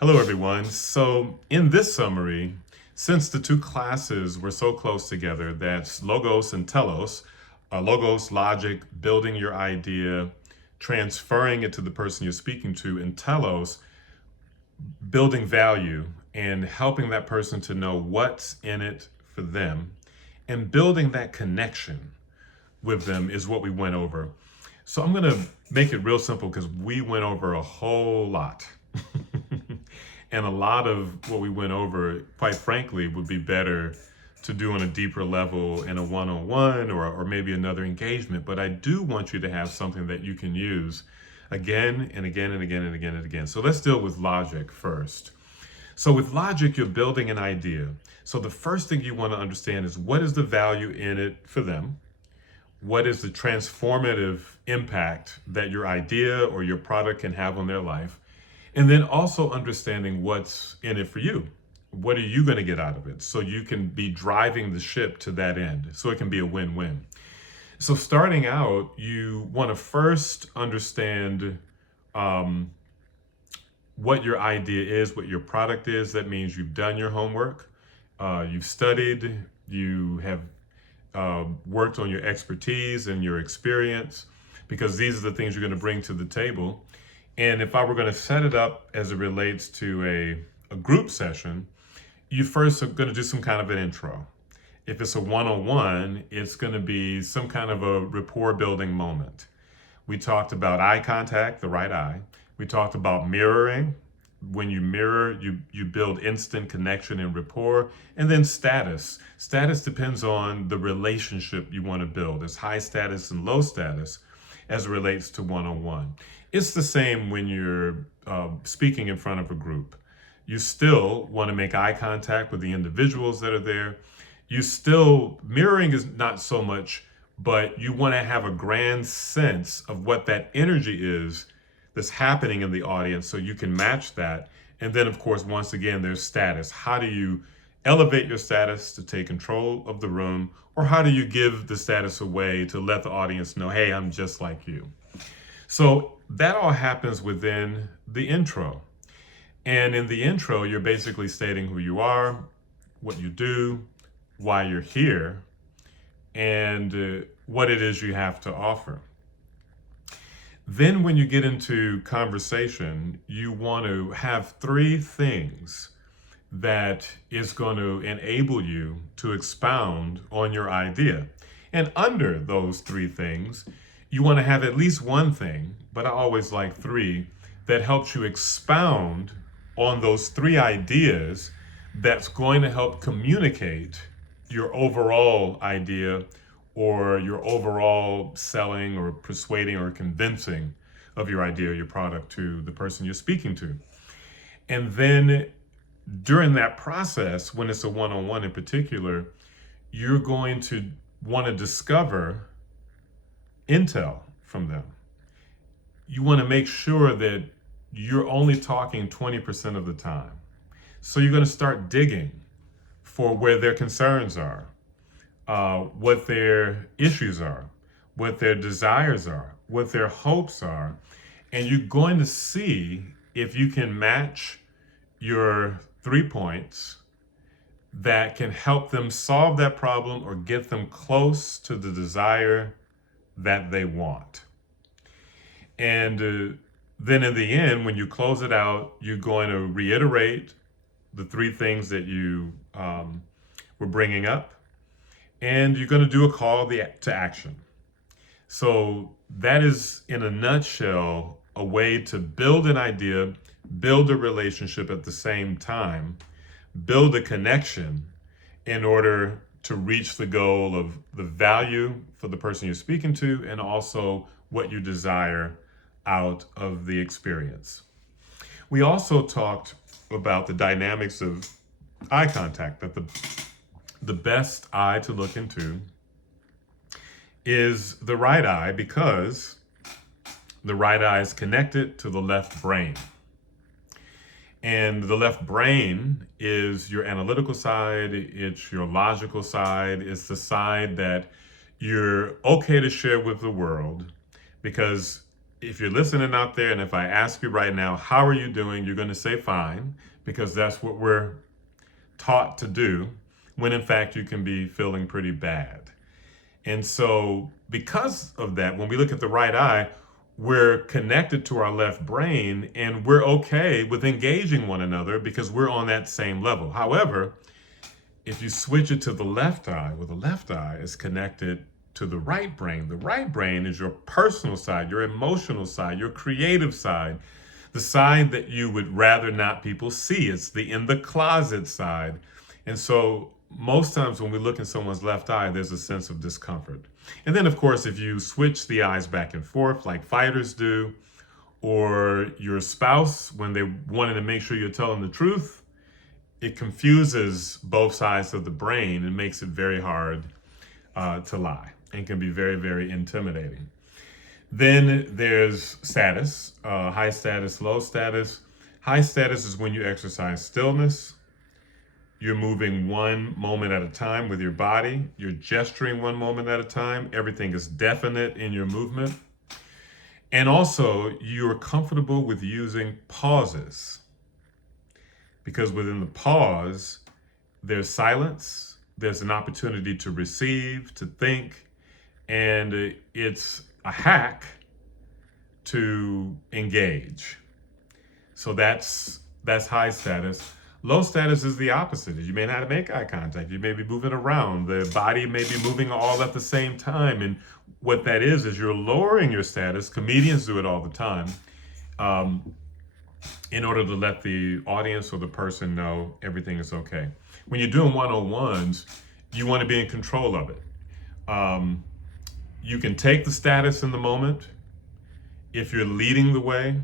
Hello, everyone. So, in this summary, since the two classes were so close together, that's Logos and Telos, Logos, logic, building your idea, transferring it to the person you're speaking to, and Telos, building value and helping that person to know what's in it for them, and building that connection with them is what we went over. So, I'm going to make it real simple because we went over a whole lot. And a lot of what we went over, quite frankly, would be better to do on a deeper level in a one-on-one or maybe another engagement. But I do want you to have something that you can use again and again and again and again and again. So let's deal with logic first. So with logic, you're building an idea. So the first thing you want to understand is what is the value in it for them? What is the transformative impact that your idea or your product can have on their life? And then also understanding what's in it for you. What are you going to get out of it? So you can be driving the ship to that end. So it can be a win-win. So starting out, you want to first understand what your idea is, what your product is. That means you've done your homework, you've studied, you have worked on your expertise and your experience, because these are the things you're going to bring to the table. And if I were going to set it up as it relates to a group session, you first are going to do some kind of an intro. If it's a one-on-one, it's going to be some kind of a rapport building moment. We talked about eye contact, the right eye. We talked about mirroring. When you mirror, you build instant connection and rapport. And then status. Status depends on the relationship you want to build. It's high status and low status as it relates to one-on-one. It's the same when you're speaking in front of a group. You still want to make eye contact with the individuals that are there. You still, mirroring is not so much, but you want to have a grand sense of what that energy is that's happening in the audience so you can match that. And then, of course, once again, there's status. How do you elevate your status to take control of the room? Or how do you give the status away to let the audience know, hey, I'm just like you? So that all happens within the intro. And in the intro, you're basically stating who you are, what you do, why you're here, and what it is you have to offer. Then when you get into conversation, you want to have three things that is going to enable you to expound on your idea. And under those three things, you want to have at least one thing, but I always like three, that helps you expound on those three ideas that's going to help communicate your overall idea or your overall selling or persuading or convincing of your idea or your product to the person you're speaking to. And then during that process, when it's a one-on-one in particular, you're going to want to discover intel from them. You want to make sure that you're only talking 20% of the time. So you're going to start digging for where their concerns are, what their issues are, what their desires are, what their hopes are. And you're going to see if you can match your 3 points that can help them solve that problem or get them close to the desire that they want. And then in the end, when you close it out, you're going to reiterate the three things that you were bringing up, and you're going to do a call to action. So that is, in a nutshell, a way to build an idea, build a relationship at the same time, build a connection in order to reach the goal of the value for the person you're speaking to and also what you desire out of the experience. We also talked about the dynamics of eye contact, that the best eye to look into is the right eye, because the right eye is connected to the left brain. And the left brain is your analytical side, it's your logical side, it's the side that you're okay to share with the world because if you're listening out there, and if I ask you right now, how are you doing? You're going to say fine, because that's what we're taught to do, when in fact you can be feeling pretty bad. And so, because of that, when we look at the right eye, we're connected to our left brain and we're okay with engaging one another because we're on that same level. However, if you switch it to the left eye, well, the left eye is connected to the right brain. The right brain is your personal side, your emotional side, your creative side, the side that you would rather not people see. It's the in the closet side. And so most times when we look in someone's left eye, there's a sense of discomfort. And then, of course, if you switch the eyes back and forth like fighters do, or your spouse, when they wanted to make sure you're telling the truth, it confuses both sides of the brain and makes it very hard to lie, and can be very, very intimidating. Then there's status, high status, low status. High status is when you exercise stillness. You're moving one moment at a time with your body. You're gesturing one moment at a time. Everything is definite in your movement. And also, you're comfortable with using pauses, because within the pause, there's silence, there's an opportunity to receive, to think, and it's a hack to engage. So that's high status. Low status is the opposite. You may not make eye contact. You may be moving around. The body may be moving all at the same time. And what that is you're lowering your status. Comedians do it all the time, in order to let the audience or the person know everything is okay. When you're doing one-on-ones, you want to be in control of it. You can take the status in the moment if you're leading the way.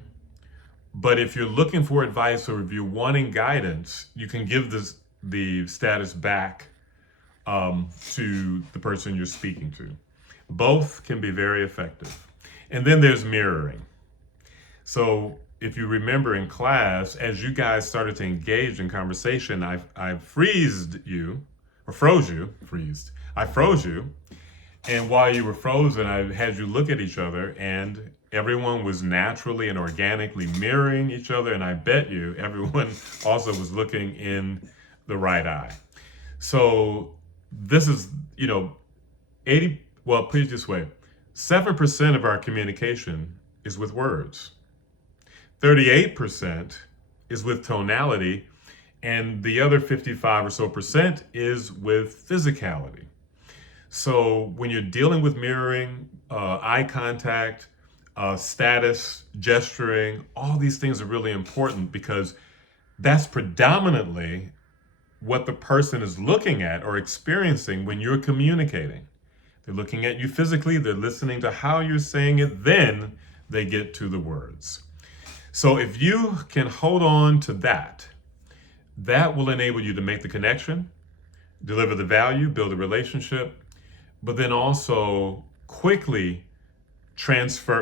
But if you're looking for advice, or if you're wanting guidance, you can give the status back to the person you're speaking to. Both can be very effective. And then there's mirroring. So if you remember in class, as you guys started to engage in conversation, I froze you. I froze you. And while you were frozen, I had you look at each other, and everyone was naturally and organically mirroring each other. And I bet you everyone also was looking in the right eye. So this is, 80, well, please this way, 7% of our communication is with words. 38% is with tonality. And the other 55 or so percent is with physicality. So when you're dealing with mirroring, eye contact, status, gesturing, all these things are really important, because that's predominantly what the person is looking at or experiencing when you're communicating. They're looking at you physically, they're listening to how you're saying it, then they get to the words. So if you can hold on to that, that will enable you to make the connection, deliver the value, build a relationship, but then also quickly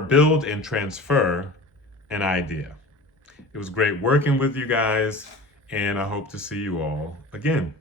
build and transfer an idea. It was great working with you guys, and I hope to see you all again.